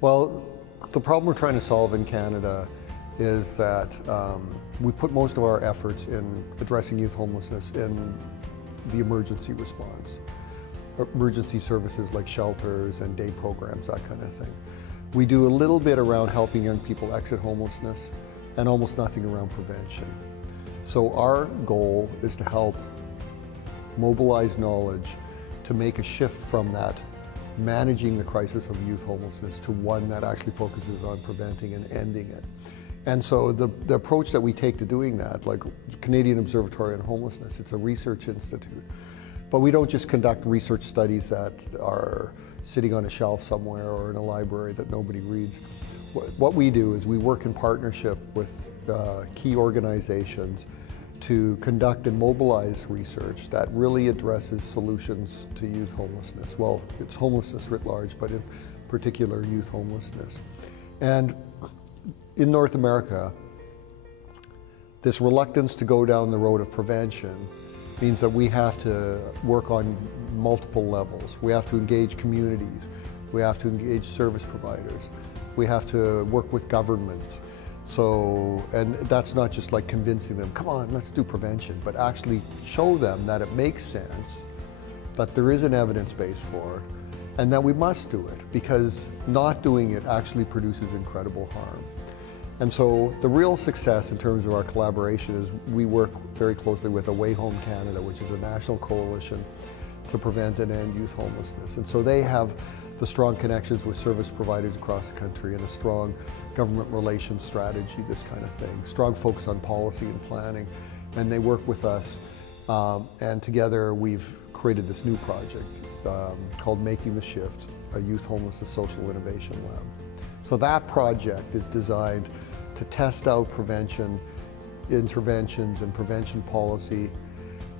Well, the problem we're trying to solve in Canada is that we put most of our efforts in addressing youth homelessness in the emergency response. Emergency services like shelters and day programs, that kind of thing. We do a little bit around helping young people exit homelessness and almost nothing around prevention. So our goal is to help mobilize knowledge to make a shift from that managing the crisis of youth homelessness to one that actually focuses on preventing and ending it. And so the approach that we take to doing that, like Canadian Observatory on Homelessness, it's a research institute. But we don't just conduct research studies that are sitting on a shelf somewhere or in a library that nobody reads. What we do is we work in partnership with key organizations to conduct and mobilize research that really addresses solutions to youth homelessness. Well, it's homelessness writ large, but in particular youth homelessness. And in North America, this reluctance to go down the road of prevention means that we have to work on multiple levels. We have to engage communities. We have to engage service providers. We have to work with government. So, and that's not just like convincing them, come on, let's do prevention, but actually show them that it makes sense, that there is an evidence base for it, and that we must do it, because not doing it actually produces incredible harm. And so the real success in terms of our collaboration is we work very closely with Away Home Canada, which is a national coalition to prevent and end youth homelessness. And so they have the strong connections with service providers across the country and a strong government relations strategy, this kind of thing, strong focus on policy and planning. And they work with us, and together we've created this new project called Making the Shift, a youth homelessness social innovation lab. So that project is designed to test out prevention, interventions and prevention policy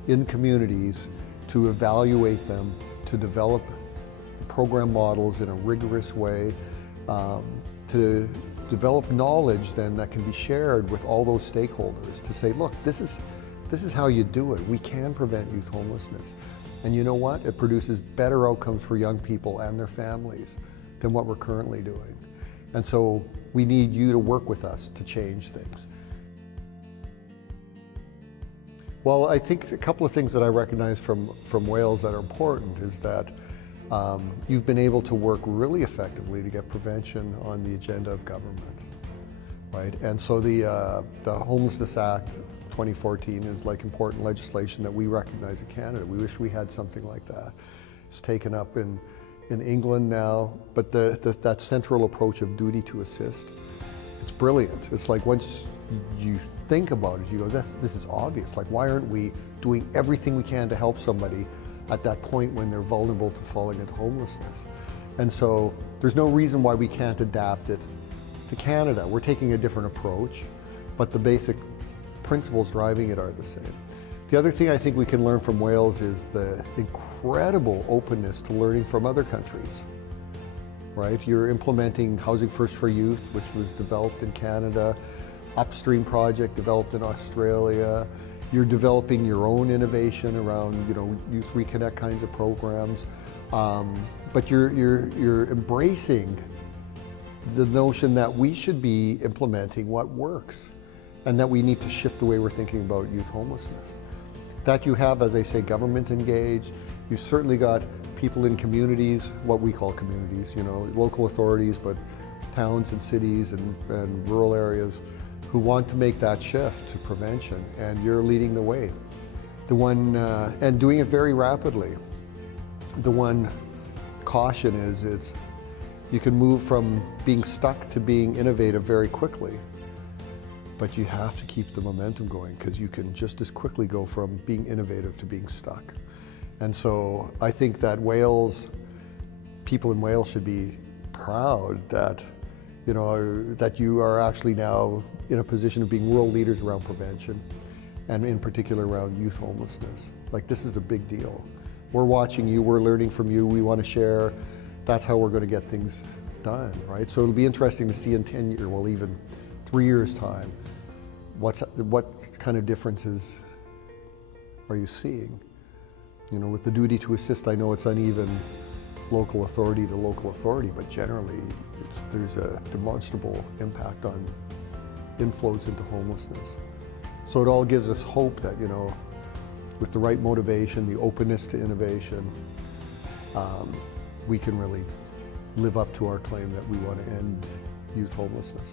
in communities, to evaluate them, to develop program models in a rigorous way, to develop knowledge then that can be shared with all those stakeholders to say, look, this is how you do it. We can prevent youth homelessness. And you know what? It produces better outcomes for young people and their families than what we're currently doing. And so we need you to work with us to change things. Well, I think a couple of things that I recognize from Wales that are important is that you've been able to work really effectively to get prevention on the agenda of government, right? And so the Homelessness Act 2014 is like important legislation that we recognize in Canada. We wish we had something like that. It's taken up in England now, but that central approach of duty to assist, it's brilliant. It's like once you think about it, you go, this is obvious. Like, why aren't we doing everything we can to help somebody at that point when they're vulnerable to falling into homelessness? And so there's no reason why we can't adapt it to Canada. We're taking a different approach, but the basic principles driving it are the same. The other thing I think we can learn from Wales is the incredible openness to learning from other countries, right? You're implementing Housing First for Youth, which was developed in Canada, Upstream project developed in Australia. You're developing your own innovation around, Youth Reconnect kinds of programs, but you're embracing the notion that we should be implementing what works, and that we need to shift the way we're thinking about youth homelessness. That you have, as I say, government engaged. You've certainly got people in communities, what we call communities, local authorities, but towns and cities and rural areas, who want to make that shift to prevention, and you're leading the way. And doing it very rapidly. The one caution is you can move from being stuck to being innovative very quickly, but you have to keep the momentum going, because you can just as quickly go from being innovative to being stuck. And so I think that people in Wales should be proud that that you are actually now in a position of being world leaders around prevention, and in particular around youth homelessness. Like, this is a big deal. We're watching you, we're learning from you, we want to share. That's how we're going to get things done, right? So it'll be interesting to see in 10 years, well, even 3 years' time, what kind of differences are you seeing? With the duty to assist, I know it's uneven local authority to local authority, but generally there's a demonstrable impact on inflows into homelessness. So it all gives us hope that, with the right motivation, the openness to innovation, we can really live up to our claim that we want to end youth homelessness.